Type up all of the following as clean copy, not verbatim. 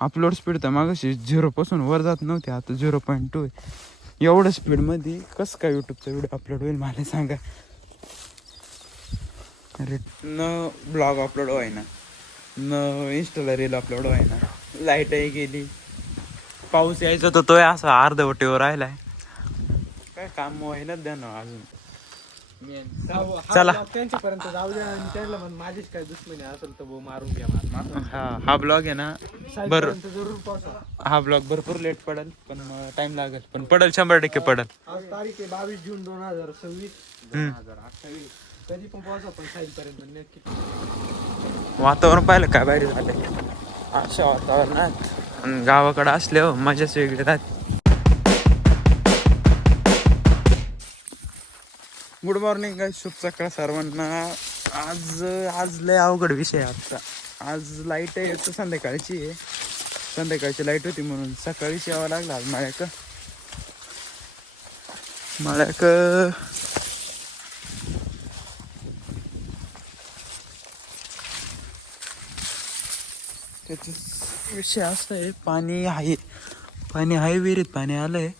Upload speed तर मागाशी 0 वर जात नव्हती, आता 0.2 आहे. एवढं स्पीडमध्ये कसं काय यूट्यूबचा व्हिडिओ अपलोड होईल मला सांगा. अरे न ब्लॉग अपलोड व्हायना, न इंस्टाला रील अपलोड व्हायना, लाईटही गेली, पाऊस यायचा तर तोय असा अर्धवटीवर राहिलाय, काय काम व्हायनाच द्या ना अजून. चला त्यांच्यापर्यंत जाऊ द्या आणि त्याला म्हण माझीच काय दुश्मनी असेल तर भाऊ मारून घ्या मला. हा ब्लॉग आहे ना जरूर पोहोचा. हा ब्लॉग भरपूर लेट पडेल, पण टाइम लागेल, पण पडेल 100% पडेल. आज तारीख आहे 22 जून 2026 2028. कधी पण पोहोचा पण साईल पर्यंत नक्की. वातावरण पाहिलं काय भारी झालंय अशा वातावरणात, आणि गावाकडे असल्यावर मजाच वेगळी राहते. गुड मॉर्निंग गाईस, शुभ सकाळ सर्वांना. आज लय अवघड विषय आहे आजचा. आज लाईट आहे तर संध्याकाळची आहे, संध्याकाळची लाईट होती म्हणून सकाळीच यावं लागलं आज मळ्याक. त्याचा विषय असा आहे, पाणी आहे विहिरीत, पाणी आलंय,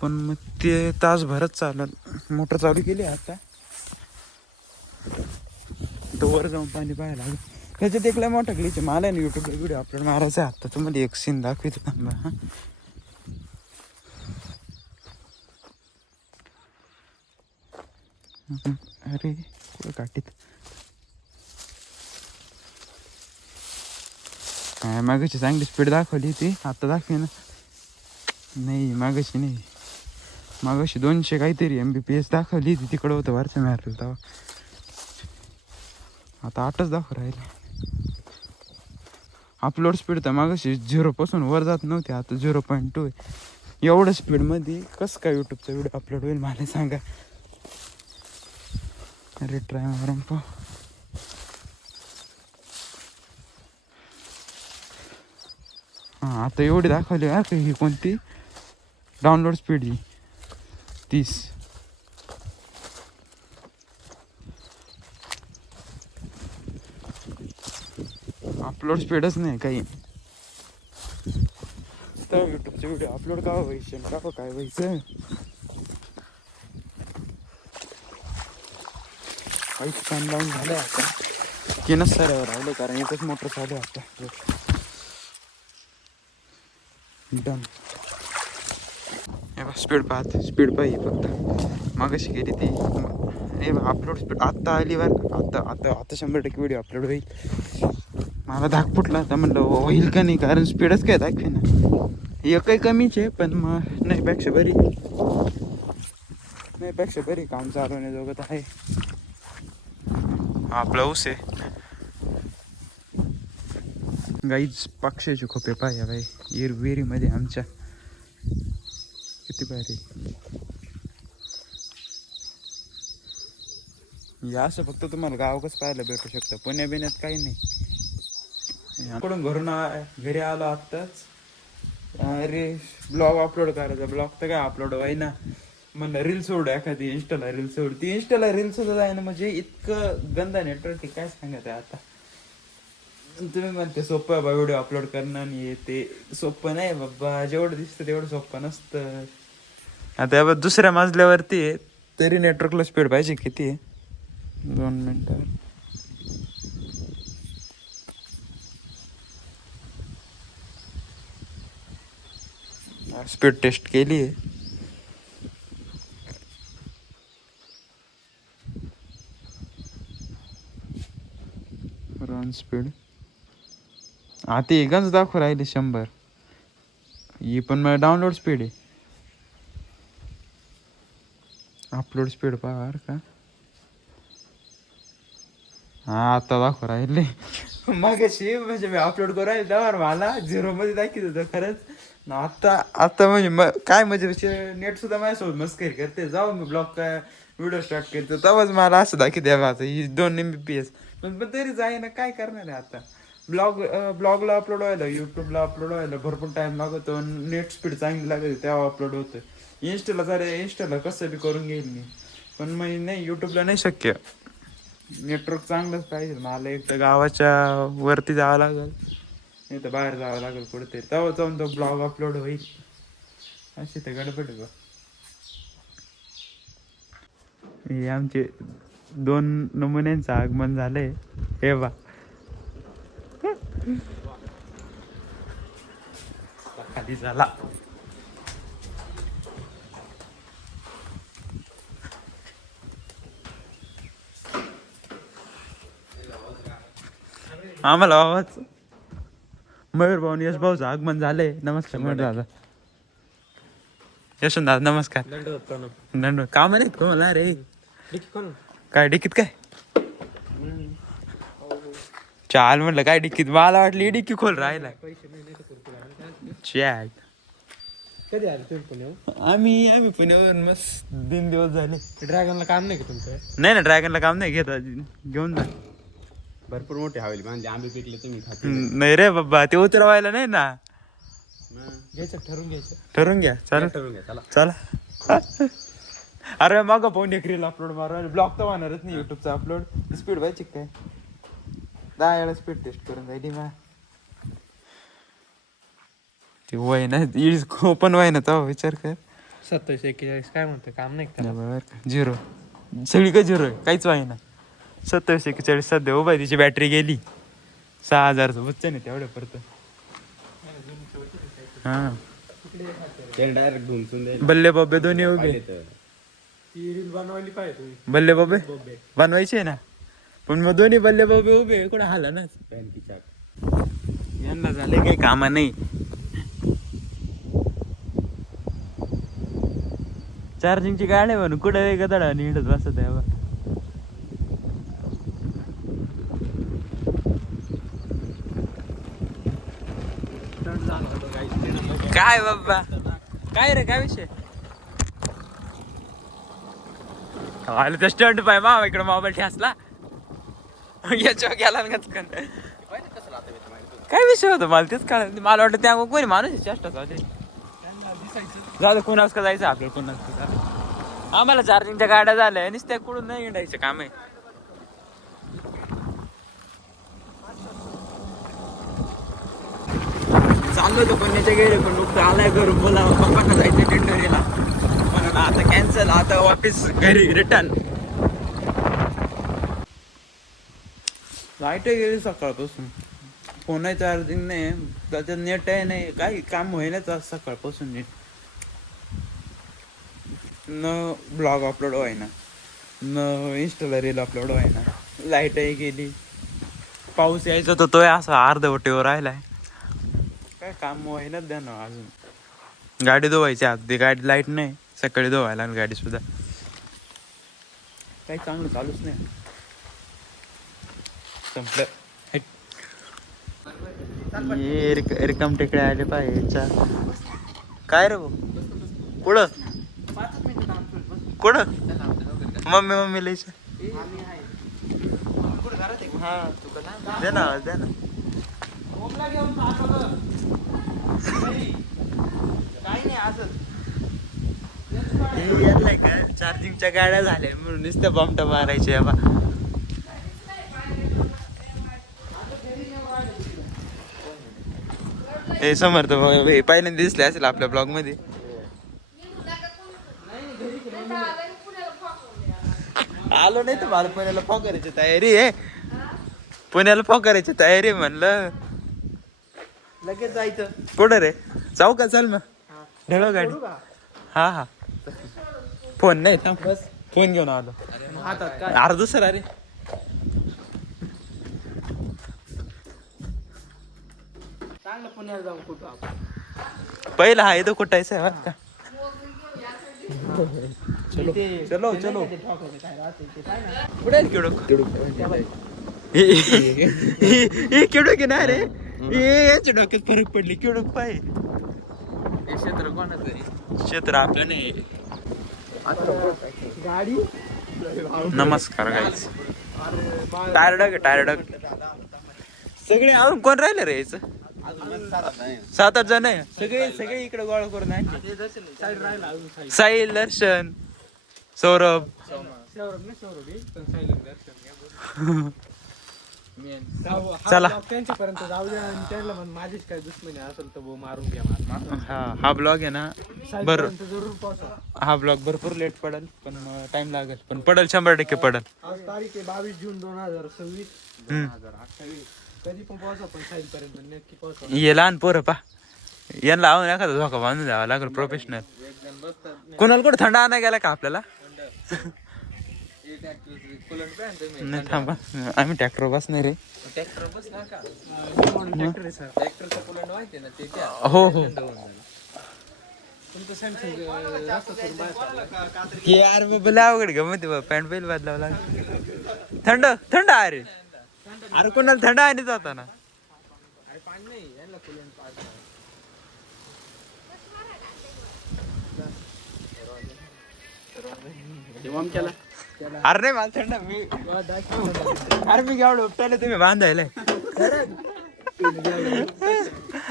पण मग ते तासभरच चालल. मोटर चालू केली आता, तर वर जाऊन पाणी पाहायला लागेल. त्याच्यात एक लय मोठा ग्लिच आहे, मला ना यूट्यूबला व्हिडिओ अपलोड मारायचा आहे. आता तुम्हाला एक सीन दाखवतो थांबा. हा अरे कुठं काटीत काय मागाची चांगली स्पीड दाखवली ती, आता दाखवे ना. नाही मागाशी नाही, मागाशी 200 काहीतरी Mbps दाखवली ती, तिकडं होतं वरच्या मॅरला तेव्हा. आता 8च दाखव राहिले. अपलोड स्पीड तर मागाशी 0 वर जात नव्हती, आता 0.2 आहे. एवढं स्पीडमध्ये कसं काय यूट्यूबचा व्हिडिओ अपलोड होईल मला सांगा. अरे ट्राय मारून पाहू. हां आता एवढी दाखवली का ही कोणती डाउनलोड स्पीड ही 30. अपलोड स्पीडच नाही काही. तर यूट्यूबचे व्हिडिओ अपलोड का व्हायचे का काय व्हायचं. काहीच काम लावून झालं आता, तीनच साऱ्यावर राहिले कारण एकच मोटर चालू आहे आता. डन. स्पीड स्पीड पाहिजे फक्त. मागाशी गेली ती अपलोड स्पीड आत्ता आली बरं. आता 100% व्हिडिओ अपलोड होईल. मला धाक फुटला आता, म्हणलं होईल का नाही, कारण स्पीडच काय दाखवे ना. एकही कमीच आहे, पण मग नाही पेक्षा बरी काम चालवण्याजोगं तर आहे. आपला ऊस आहे गाईच, पक्ष्याचे खोपे पाहिजे बाई विहिरीमध्ये आमच्या, किती भारी. या असं फक्त तुम्हाला गावाकच पाहायला भेटू शकतं, पुण्या बिण्यात काही नाही. कडून घरी आलो आत्ताच. अरे ब्लॉग अपलोड करायचा, ब्लॉग तर काय अपलोड व्हायना. म्हणलं रील सोड, एखादी इंस्टाला रील सोड. ती इंस्टाला रील सुद्धा जायना, म्हणजे इतकं गंदा नेटवर्क काय सांगत आहे आता. तुम्ही म्हणते सोपं आहे बा व्हिडिओ अपलोड करणं, आणि ते सोपं नाही बाबा, जेवढं दिसतं तेवढं सोपं नसतं. आता दुसऱ्या मजल्यावरती आहे तरी नेटवर्कला स्पीड पाहिजे. किती आहे 2 मिनटं. स्पीड टेस्ट केली आहे. रन स्पीड आता एकच दाखवू राहिले 100. ही पण मला डाउनलोड स्पीड आहे. अपलोड स्पीड पहा का. हा आता दाखवू राहिले. मागाशी म्हणजे मी अपलोड करू राहिले त्यावर मला 0 मध्ये दाखवत होतं खरंच. आता म्हणजे काय म्हणजे नेट सुद्धा माझ्यासोबत मस्करी करते. जाऊ मी ब्लॉग काय व्हिडिओ स्टार्ट करतो तेव्हाच मला असं दाखवत द्यावा ही 2 Mbps. पण तरी जाई ना, काय करणार आहे आता. ब्लॉगला अपलोड व्हायला, यूट्यूबला अपलोड व्हायला भरपूर टाइम लागतो, नेट स्पीड चांगली लागते तेव्हा अपलोड होतं. इंस्टाला कसं बी करून घेईल मी, पण मग नाही यूट्यूबला नाही शक्य. नेटवर्क चांगलंच पाहिजे मला. एक तर गावाच्या वरती जावं लागेल, नाही तर बाहेर जावं लागेल कुठेतरी, तेव्हा जाऊन तो ब्लॉग अपलोड होईल. अशी तर गडबड आहे बा. हे आमचे 2 नमुन्यांचं आगमन झालंय. हे बा खाली झाला. आम्हाला आवाज मयूर भाऊ यश भाऊचं आगमन झालंय. नमस्कार मयूर दादा. यशवंत दादा नमस्कार. दंड काम नाही तुम्हाला रे. काय डिकीत काय चाल म्हटलं काय डिकीत, मला वाटली डिक्की खोल राहिला. चॅट कधी आले तुम्ही पुण्यावर? आम्ही पुण्यावरून मस्त 3 दिवस झाले. ड्रॅगनला काम नाही का तुमचं? नाही ना ड्रॅगनला काम नाही घेत घेऊन जा. भरपूर मोठे हवेली म्हणजे आंबे पिकले तुम्ही खाते. नाही रे बाबा ते उतरवायला नाही ना. घ्यायचं ठरवून ठरवून घ्या. चला चला. चला. अरे मग फोन एक रील अपलोड मारा. ब्लॉग तर होणारच नाही युट्यूबचा अपलोड. स्पीड व्हायची काय 10 वेळा स्पीड टेस्ट करून जाईल मा. ते वय ना ओपन वय ना तो विचार कर. 27-41 काय म्हणते काम नाही का? 0 सगळी काय 0 आहे काहीच वाय ना. 27-41 सध्या उभा तिची बॅटरी गेली. 6000चं बच्चन आहे तेवढ्या परत. हा डायरेक्ट घुमसून दे. बल्ले बब्बे दोन्ही उभे. ती रील बनवायली पाहिजे तुम्ही. बल्ले बब्बे बनवायचे ना, पण मग दोन्ही बल्ले बब्बे उभे कुठे हाला ना. यांना झाले काही कामा नाही. चार्जिंगची गाडी म्हणून कुठे वेगळं दडा निघत बसत आहे. काय बाबा काय रे काय विषय आलं त्या स्टंट पाय मावा इकडे मोबाईल ठेसला याच्या गेला काय विषय होता मला तेच कळ. मला वाटतं त्या कोणी माणूस चेष्टा झालं कोणाच का जायचं आपल्याला कोणाच का. आम्हाला चार्जिंगच्या गाड्या झाल्या नुसत्या कुठून नाही हिंडायचं काम आहे. चाललो होतो पुण्याच्या गेले पण लोक आलाय घरून बोला पप्पांना जायचं टेंडरीला. म्हणून आता कॅन्सल. आता वापिस घरी रिटर्न. लाईट गेली सकाळपासून. फोन आहे चार्जिंग नाही त्याच्यात नेट आहे नाही काही काम होईनाच आज सकाळपासून. नीट न ब्लॉग अपलोड व्हायना न इंस्टाला रील अपलोड व्हायना. लाईटही गेली. पाऊस यायचा तर तोय असा अर्धवटीवर राहिलाय. काय काम व्हायनाच द्या ना अजून. गाडी धुवायची अगदी गाडी लाईट नाही. सकाळी धुवायला गाडी सुद्धा काही चांगलं चालूच नाही. संपलं. ये रिकाम टेकडे आले पाहिजे. काय रे भाऊ कुठं कुठं मम्मी लिहायचं. दे ना दे ना. चार्जिंगच्या गाड्या झाल्या म्हणून नुसत्या बॉम्ब मारायचे. हे समर्थ पहिल्यांदा दिसले असेल आपल्या ब्लॉग मध्ये. आलो नाही तर मला पुण्याला फोन करायची तयारी आहे. पुण्याला फोन करायची तयारी म्हणलं लगेच जायचं. कुठं रे जाऊ का? चल मग ढळ गाडी. हा फोन नाही थांब बस फोन घेऊन आलो. अरे दुसरा रे चांगलं पुण्याला जाऊन कुठं पहिला हा इथं कुठायचं आहे का. चलो चलो केडो की नाही रे. याच्या डोक्यात फरक पडली. केडो पाय क्षेत्र कोणाचं क्षेत्र आपलं नाही. गाडी नमस्कार गाईस. टायर्ड सगळे अजून कोण राहिले रे याचं. 7-8 जण आहे. सगळे इकडे गोळा करून आहे. साहिल दर्शन सौरभ चला. त्यांच्यापर्यंत जाऊ द्या आणि त्यांना म्हण माझीच काय दुश्मनी असेल तर भाऊ मारून घ्या मला. हा ब्लॉग आहे ना बर, साईडपर्यंत जरूर पोहोचा. हा ब्लॉग भरपूर लेट पडेल पण टाइम लागेल, पण पडेल 100% पडेल. आज तारीख आहे 22 जून 2026 2028. कधी पण पोहोचा पण साईडपर्यंत नक्की पोहोचा. ये लहान पोरं पा, यांना लावून एखादा धोका बांधून द्यावा लागेल प्रोफेशनल. कोणाला कुठं थंड आणा गेला का आपल्याला? नाही थांबा, आम्ही ट्रॅक्टर बसणार रे. हो हो यार बाबा अवघड गमत पॅन्ट बैल बदलावं लागेल. थंड थंड अरे, अरे कोणाला थंड आणि जाता ना. अरे नाही मला थंड, मी अरे मी गावड उपटायला तुम्ही बांधायला.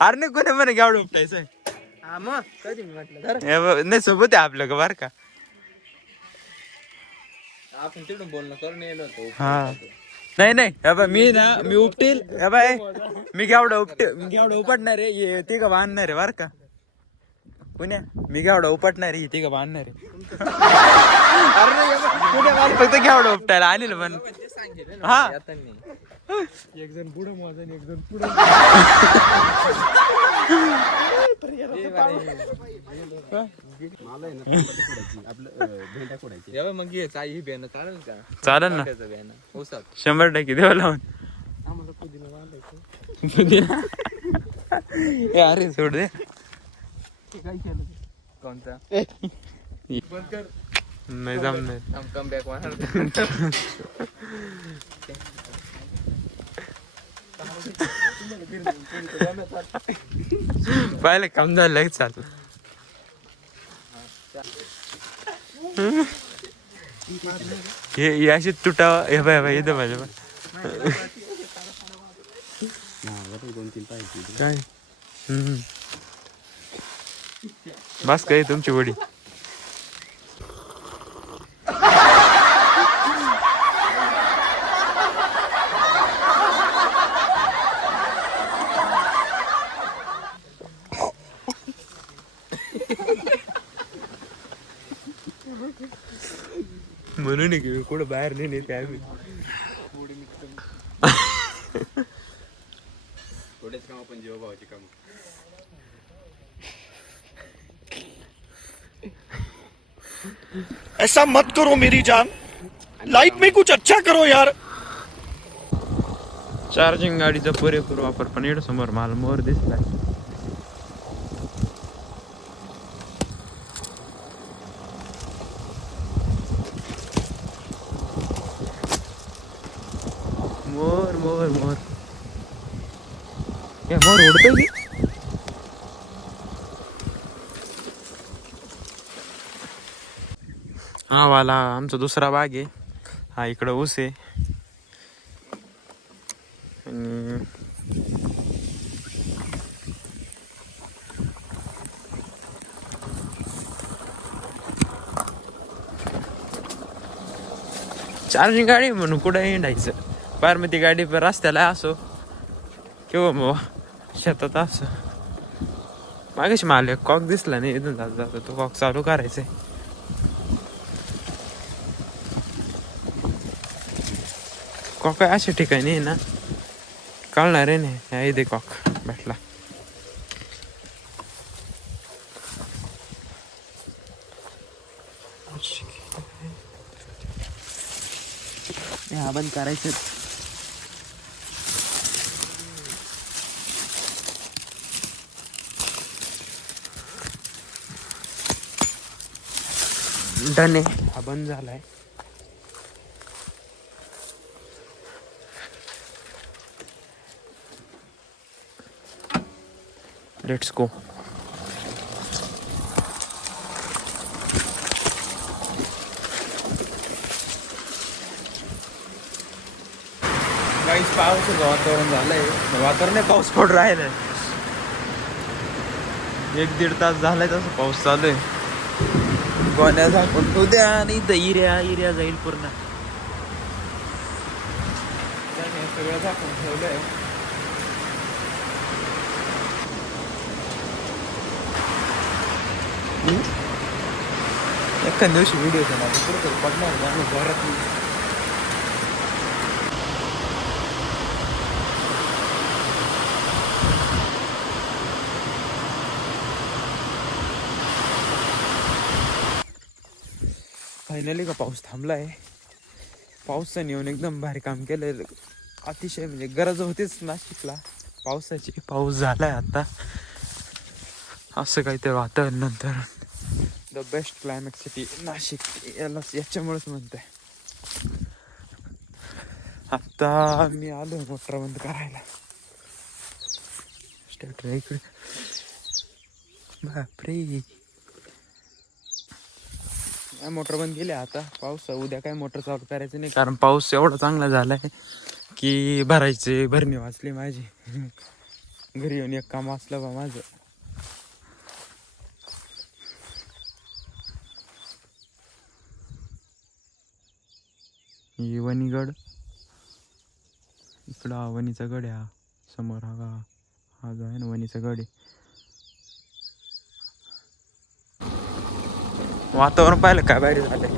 अरे नाही कोणी म्हणे गावड उपटायचंय. कधी मी म्हटलं नाही सोबत आहे आपलं का बर का. आपण तिकडून बोलणं करून येलो होतो. हा नाही नाही मी ना मी उपटील बाय, मी गावडा उपटणार आहे ते का बांधणार आहे बर का. पुण्या मी गावडा उपटणार आहे ते का बांधणार आहे. अरे नाही पुण्या मला फक्त गावडा उपटायला आणलं पण. हा एक जण पुढं माझा एक जण पुढं. मग घे ही बेन चालेल का? चालेल ना, बेन 100% देवा लावून. आम्हाला पुदिना बांधायचं. अरे सोड दे. काय केलं कोणता बंद कर. नाही जमणार. कम बॅक वाहणार. पाहिलं काम झालं लगेच चालू. हे अशी तुटावा हे बाय येतं माझ्या काय. बस काय तुमची वडी. म्हणून की कुठं बाहेर नाही नेते आम्ही. थोडेच काम आपण जीवभावाची काम. ऐसा मत करो मेरी जान, लाइफ में कुछ अच्छा करो यार. चार्जिंग गाडीचा पुरेपूर वापर, पण इकडं समोर मला मोर दिसलाय. मोर मोर मोर या मोर उडतो की. हा वाला आमचा दुसरा बाग आहे. हा इकडं ऊस आहे. आणि चार्जिंग गाडी म्हणून कुठं हिंडायचं. बारमती गाडी पण रस्त्याला असो किंवा मग शेतात असो. मागाशी मला एक कॉक दिसला नाही इथून जात जात, तो कॉक चालू करायचंय. कॉक अशा ठिकाणी आहे ना कळणार आहे नाही. इथे कॉक भेटला. हा बंद करायचं. डन आहे, हा बंद झालाय. Let's go. काहीच पावसाचं वातावरण झालंय. वातावरण नाही, पाऊस पडून राहिलाय. 1-1.5 तास झालाय तसं पाऊस चालू आहे. गोण्या झाकून उद्या आणि इथं इऱ्या जाईल पूर्ण. सगळं झाकून ठेवलंय. एखाद्या दिवशी व्हिडिओ केला तर पडणार आम्ही घरात नाही. फायनली का पाऊस थांबलाय. पावसाने येऊन एकदम भारी काम केलं. अतिशय म्हणजे गरज होतीच नाशिकला पावसाची. पाऊस झालाय आता. असं काही ते वातावरण नंतर the best climate city Nashik याच्यामुळेच म्हणतंय. आता मी आलो मोटर बंद करायला. स्टार्ट इकडे. बापरे मोटर बंद केली आता. पाऊस उद्या काय मोटर चालू करायचं नाही कारण पाऊस एवढा चांगला झालाय की भरणी वाचली माझी. घरी येऊन एक काम वाचलं बा माझं. ही वणीगड. इकडं हा वणीचा गड आहे. हा समोर हा जो आहे ना वणीचा गड आहे. वातावरण पाहिलं काय भारी झालंय.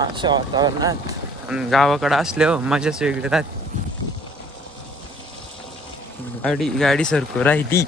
अशा वातावरणात गावाकडे असल्यावर मजाच वेगळी राहते. गाडी सरकू राहिली.